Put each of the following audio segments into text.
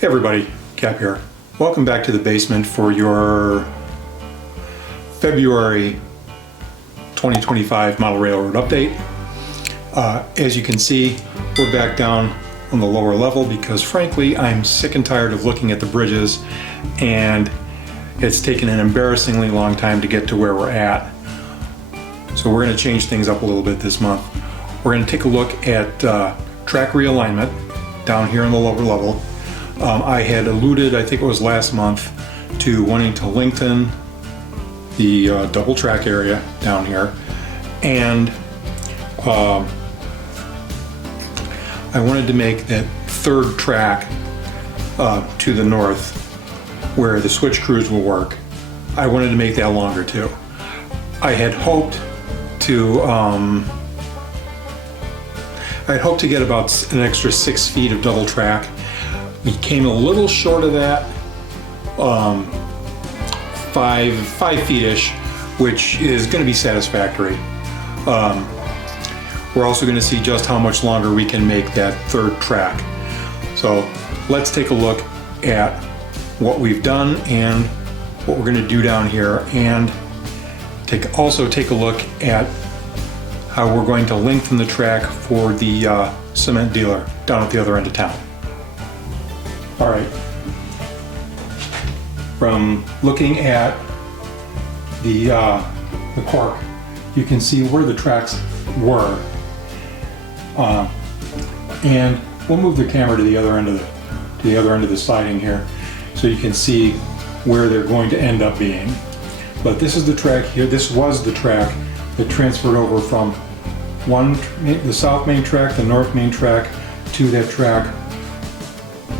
Hey everybody, Cap here. Welcome back to the basement for your February 2025 model railroad update. As you can see, we're back down on the lower level because frankly I'm sick and tired of looking at the bridges, and it's taken an embarrassingly long time to get to where we're at. So we're going to change things up a little bit this month. We're going to take a look at track realignment down here in the lower level. I had alluded, I think it was last month, to wanting to lengthen the double track area down here, and I wanted to make that third track to the north where the switch crews will work. I wanted to make that longer too. I had hoped to get about an extra 6 feet of double track. We came a little short of that, 5 feet-ish, which is going to be satisfactory. We're also going to see just how much longer we can make that third track. So let's take a look at what we've done and what we're going to do down here, and also take a look at how we're going to lengthen the track for the cement dealer down at the other end of town. All right, from looking at the cork, you can see where the tracks were, and we'll move the camera to the other end of the siding here, so you can see where they're going to end up being. But this is the track here. This was the track that transferred over from the south main track, the north main track, to that track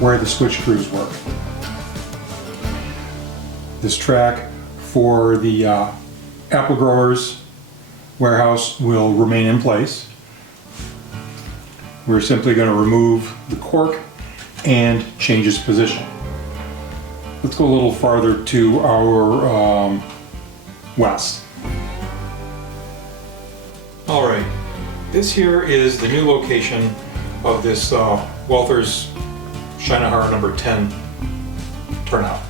where the switch crews work. This track for the apple growers warehouse will remain in place. We're simply going to remove the cork and change its position. Let's go a little farther to our west. All right, this here is the new location of this Walther's Shinohara number 10 turnout.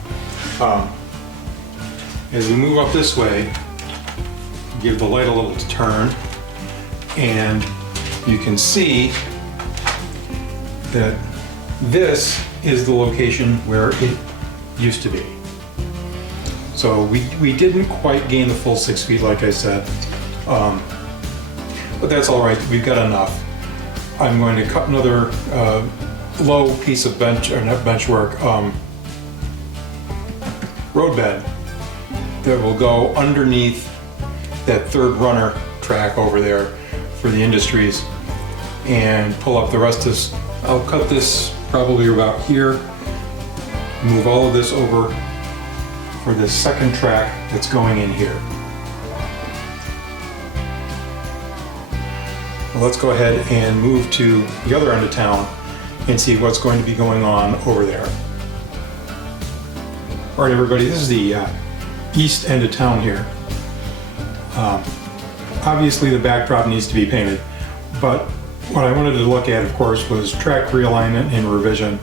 As we move up this way, give the light a little turn, and you can see that this is the location where it used to be. So we didn't quite gain the full 6 feet, like I said, but that's all right. We've got enough. I'm going to cut another low piece of road bed that will go underneath that third runner track over there for the industries, and pull up the rest of this. I'll cut this probably about here, move all of this over for the second track that's going in here. Well, let's go ahead and move to the other end of town and see what's going to be going on over there. All right, everybody, this is the east end of town here. Obviously the backdrop needs to be painted, but what I wanted to look at, of course, was track realignment and revision.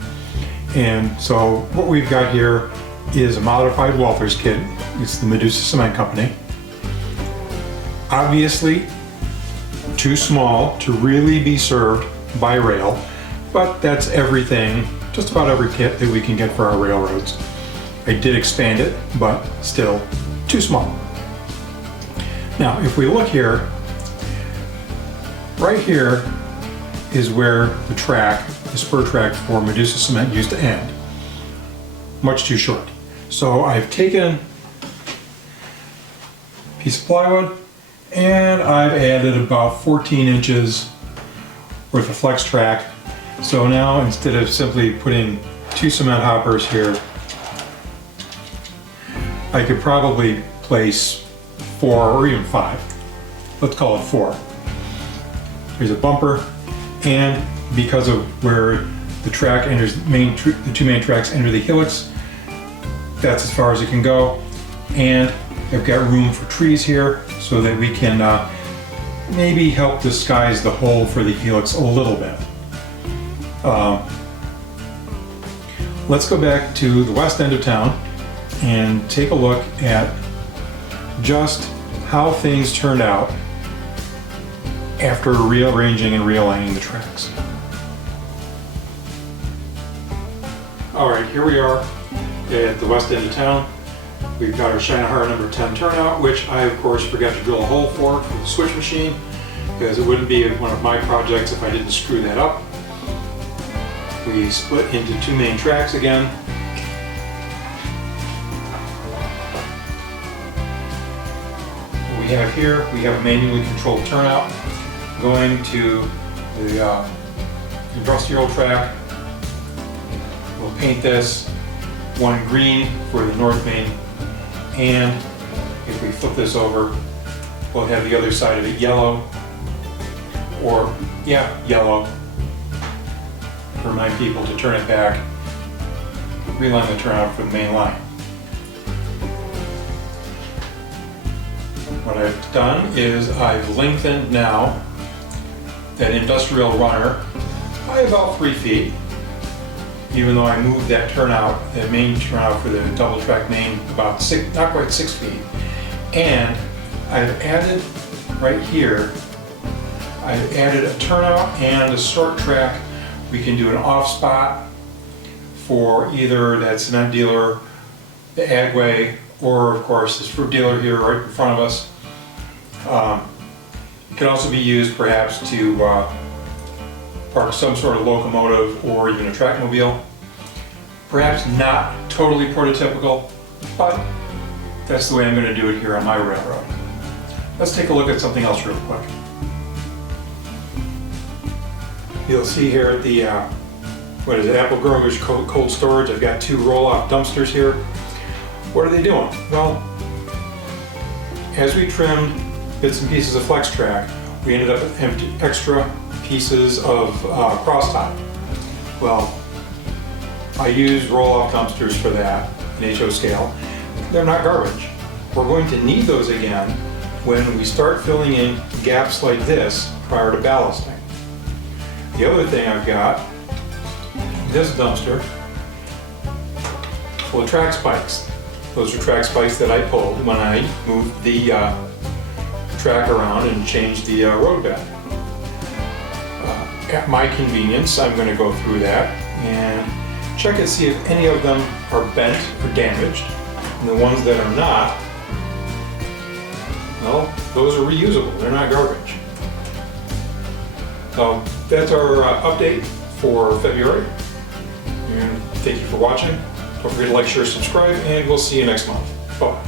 And so what we've got here is a modified Walther's kit. It's the Medusa Cement Company. Obviously too small to really be served by rail, but that's everything, just about every kit that we can get for our railroads. I did expand it, but still too small. Now, if we look here, right here is where the track, the spur track for Medusa Cement used to end. Much too short. So I've taken a piece of plywood and I've added about 14 inches worth of flex track. So now, instead of simply putting 2 cement hoppers here, I could probably place 4 or even 5. Let's call it 4. There's a bumper, and because of where the track enters, the 2 main tracks enter the helix, that's as far as it can go. And I've got room for trees here so that we can maybe help disguise the hole for the helix a little bit. Let's go back to the west end of town and take a look at just how things turned out after rearranging and realigning the tracks. All right, here we are at the west end of town. We've got our Shine-A-Har number 10 turnout, which I of course forgot to drill a hole for the switch machine, because it wouldn't be one of my projects if I didn't screw that up. We split into two main tracks again. What we have here, we have a manually controlled turnout going to the industrial track. We'll paint this one green for the north main, and if we flip this over, we'll have the other side of it yellow, or yellow, for my people to turn it back, reline the turnout for the main line. What I've done is I've lengthened now that industrial runner by about 3 feet, even though I moved that turnout, that main turnout for the double track main, about not quite 6 feet. And I've added right here, I've added a turnout and a short track. We can do an off spot for either that cement dealer, the Agway, or of course this fruit dealer here right in front of us. It can also be used perhaps to park some sort of locomotive or even a trackmobile. Perhaps not totally prototypical, but that's the way I'm going to do it here on my railroad. Let's take a look at something else real quick. You'll see here at the, Apple Growers Cold Storage, I've got two roll-off dumpsters here. What are they doing? Well, as we trimmed bits and pieces of flex track, we ended up with extra pieces of crosstie. Well, I used roll-off dumpsters for that in HO scale. They're not garbage. We're going to need those again when we start filling in gaps like this prior to ballasting. The other thing I've got, this dumpster full of track spikes. Those are track spikes that I pulled when I moved the track around and changed the road bed. At my convenience, I'm going to go through that and check and see if any of them are bent or damaged. And the ones that are not, well, those are reusable. They're not garbage. So that's our update for February. And thank you for watching. Don't forget to like, share, subscribe, and we'll see you next month. Bye.